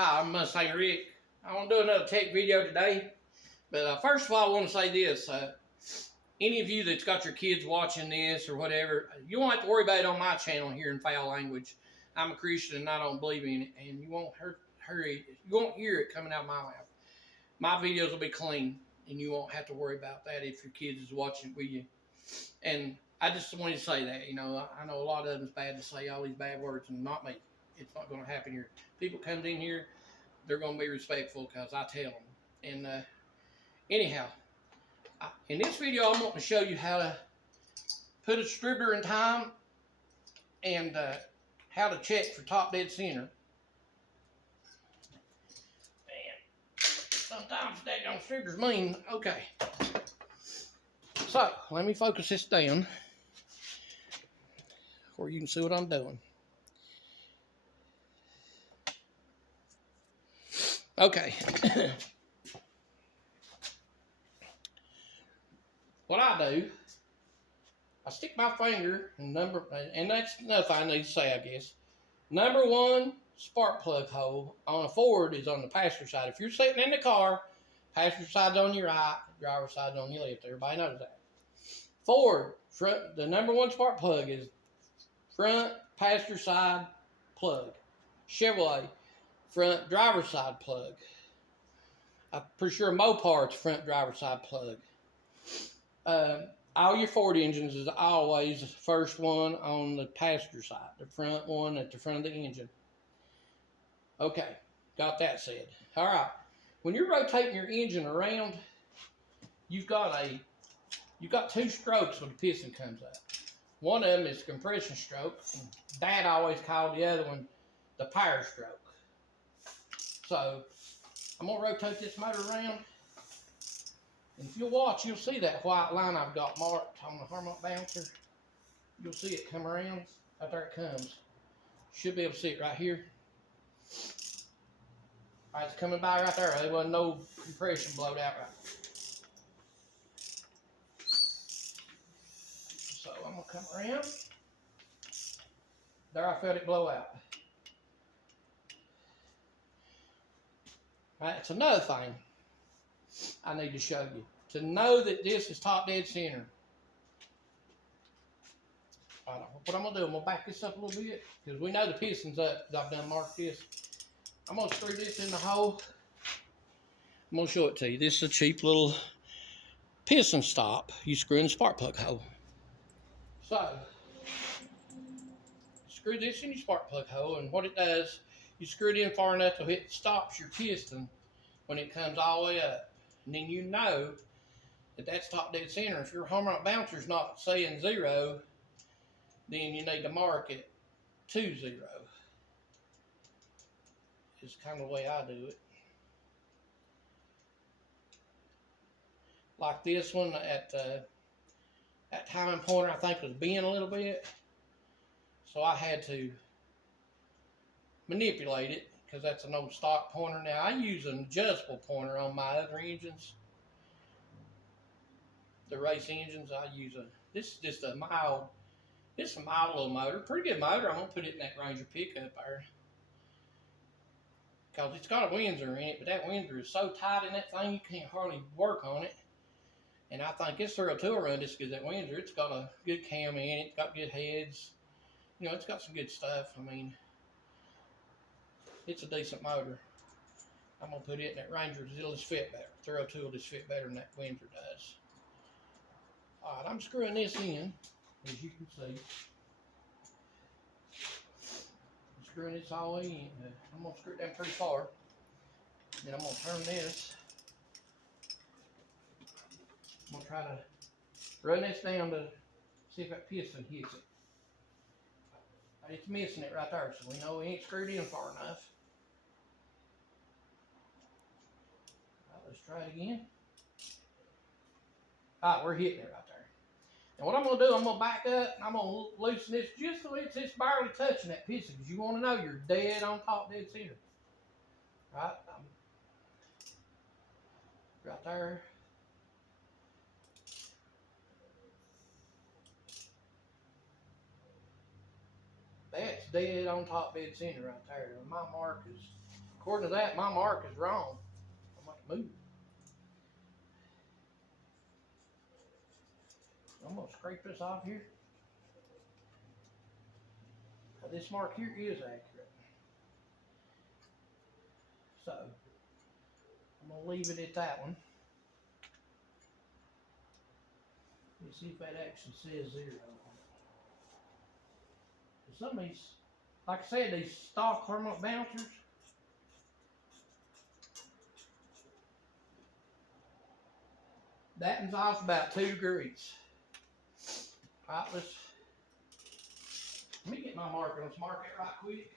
Hi, I'm Mustang Rick. I want to do another tech video today. But first of all, I want to say this. Any of you that's got your kids watching this or whatever, you won't have to worry about it on my channel here in foul language. I'm a Christian and I don't believe in it. And you won't hear it coming out of my mouth. My videos will be clean. And you won't have to worry about that if your kids is watching with you. And I just wanted to say that. You know, I know a lot of them is bad to say all these bad words, and not me. It's not going to happen here. People comes in here, they're going to be respectful because I tell them. And anyhow, in this video, I'm going to show you how to put a distributor in time and how to check for top dead center. Man, sometimes that distributors mean, okay. So, let me focus this down where you can see what I'm doing. Okay. What I do, I stick my finger in and that's another thing I need to say, I guess. Number one spark plug hole on a Ford is on the passenger side. If you're sitting in the car, passenger side's on your right, driver's side's on your left. Everybody knows that. Ford, the number one spark plug is front passenger side plug. Chevrolet, front driver's side plug. I'm pretty sure Mopart's front driver's side plug. All your Ford engines is always the first one on the passenger side, the front one at the front of the engine. Okay, got that said. All right, when you're rotating your engine around, you've got two strokes when the piston comes up. One of them is compression stroke, and Dad always called the other one the power stroke. So I'm gonna rotate this motor around. And if you'll watch, you'll see that white line I've got marked on the harmonic bouncer. You'll see it come around. Right there it comes. Should be able to see it right here. All right, it's coming by right there. There wasn't no compression blowed out right. So I'm going to come around. There, I felt it blow out. All right, that's another thing I need to show you. To know that this is top dead center. All right, what I'm going to do, I'm going to back this up a little bit because we know the piston's up. I've done marked this. I'm going to screw this in the hole. I'm going to show it to you. This is a cheap little piston stop. You screw in the spark plug hole. So, screw this in your spark plug hole, and what it does, you screw it in far enough so it stops your piston when it comes all the way up. And then you know that that's top dead center. If your harmonic bouncer's not saying 0, then you need to mark it to 0. It's kind of the way I do it. Like this one at that timing pointer, I think was bent a little bit, so I had to manipulate it because that's an old stock pointer. Now I use an adjustable pointer on my other engines. The race engines, I use this is just a mild little motor. Pretty good motor. I'm going to put it in that Ranger pickup there. Because it's got a Windsor in it, but that Windsor is so tight in that thing, you can't hardly work on it. And I think it's through a tool run just because that Windsor, it's got a good cam in it, it's got good heads. You know, it's got some good stuff. I mean, it's a decent motor. I'm going to put it in that Ranger because it'll just fit better. Thorough tool just fit better than that Windsor does. All right, I'm screwing this in, as you can see. I'm screwing this all the way in. I'm going to screw it down pretty far. Then I'm going to turn this. I'm going to try to run this down to see if that piston hits it. It's missing it right there, so we know we ain't screwed in far enough. All right, let's try it again. All right, we're hitting it right there. And what I'm going to do, I'm going to back up and I'm going to loosen this just so it's barely touching that piston because you want to know you're dead on top, dead center. Right? Right there. That's dead on top, dead center right there. My mark is according to that, my mark is wrong. I might move. I'm gonna scrape this off here. Now, this mark here is accurate. So I'm gonna leave it at that one. Let's see if that actually says 0 on it. Some of these, like I said, these stock harmonic bouncers, that one's off about 2 degrees. All right, let me get my marker. Let's mark it right quick.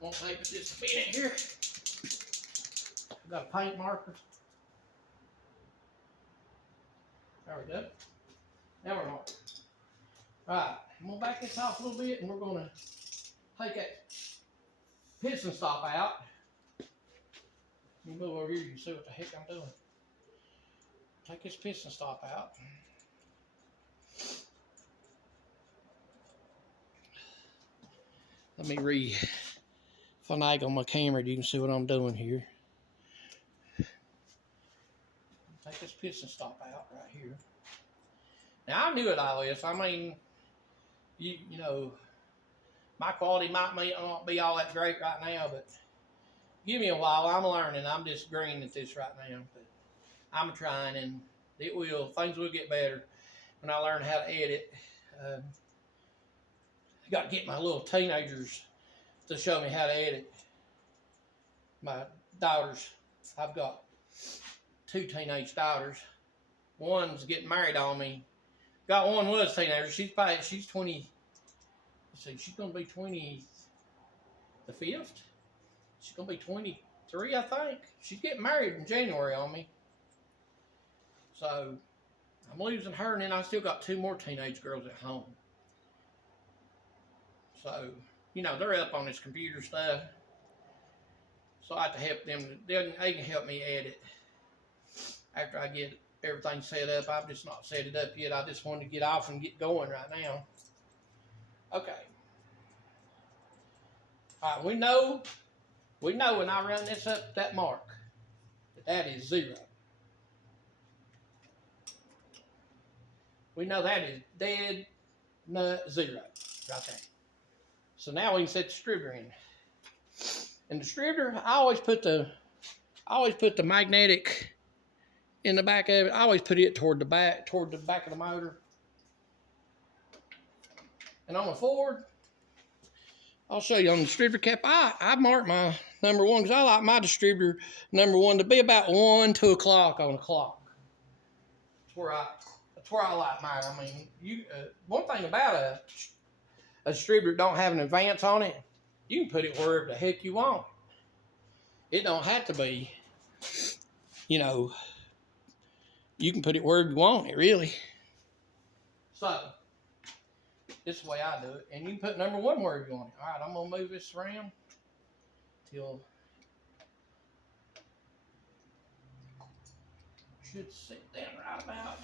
Won't take just a minute here. I've got a paint marker. There we go. Now we're marking. Alright, I'm going to back this off a little bit and we're going to take that piston stop out. Let me move over here, you can see what the heck I'm doing. Take this piston stop out. Let me finagle my camera, you can see what I'm doing here. Take this piston stop out right here. Now I knew it all this. I mean, you know, my quality might not be all that great right now, but give me a while. I'm learning. I'm just green at this right now, but I'm trying, and things will get better when I learn how to edit. I got to get my little teenagers to show me how to edit. My daughters, I've got 2 teenage daughters. One's getting married on me. Got one was a teenager. She's 20. Let's see, she's gonna be 20. The 5th. She's gonna be 23, I think. She's getting married in January on me. So I'm losing her, and then I still got 2 more teenage girls at home. So, you know, they're up on this computer stuff. So I have to help them. They can help me edit. After I get everything set up, I've just not set it up yet. I just wanted to get off and get going right now. Okay. All right, we know when I run this up that mark, that is 0. We know that is dead nut 0 right there. So now we can set the distributor in. And the distributor, I always put the magnetic in the back of it. I always put it toward the back of the motor. And on the Ford, I'll show you on the distributor cap. I mark my number 1 because I like my distributor number 1 to be about 1, 2 o'clock on the clock. That's where I like mine. I mean, one thing about a distributor don't have an advance on it. You can put it wherever the heck you want. It don't have to be, you know, you can put it wherever you want it, really. So, this is the way I do it. And you can put number 1 wherever you want it. All right, I'm going to move this around till should sit down right about.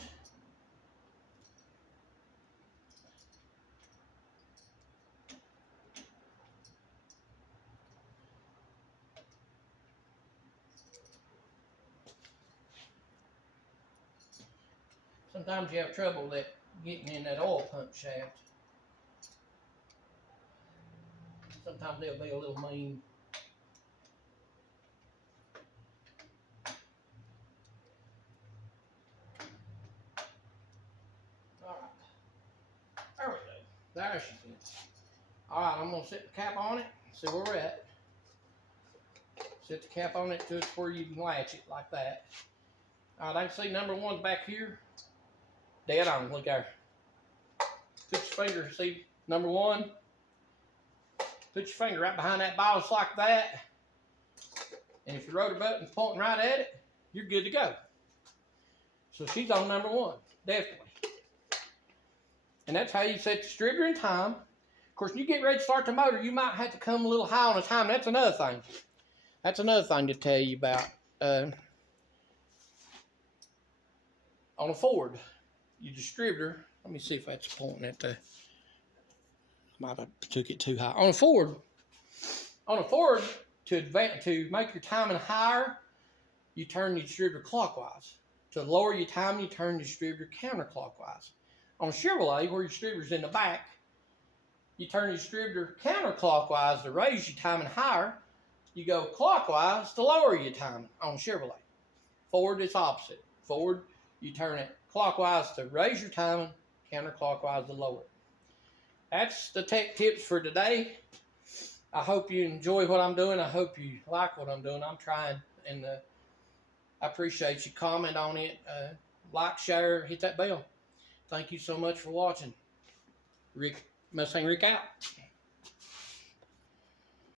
Sometimes you have trouble getting in that oil pump shaft. Sometimes they'll be a little mean. All right. There we go. There she is. All right, I'm going to set the cap on it. See where we're at. Set the cap on it to where you can latch it like that. All right, I can see number 1's back here. Dead on, look there. Put your finger, see number 1. Put your finger right behind that ballast like that. And if your rotor button's pointing right at it, you're good to go. So she's on number 1, definitely. And that's how you set the distributor in time. Of course, when you get ready to start the motor, you might have to come a little high on the time. That's another thing. That's another thing to tell you about. On a Ford, your distributor. Let me see if that's pointing at the. Might have took it too high. On a Ford, to make your timing higher, you turn your distributor clockwise. To lower your timing, you turn your distributor counterclockwise. On a Chevrolet, where your distributor's in the back, you turn your distributor counterclockwise to raise your timing higher. You go clockwise to lower your timing on Chevrolet. Ford, it's opposite. Ford, you turn it clockwise to raise your timing, counterclockwise to lower it. That's the tech tips for today. I hope you enjoy what I'm doing. I hope you like what I'm doing. I'm trying, and I appreciate you. Comment on it, like, share, hit that bell. Thank you so much for watching. Rick, Mustang Rick out.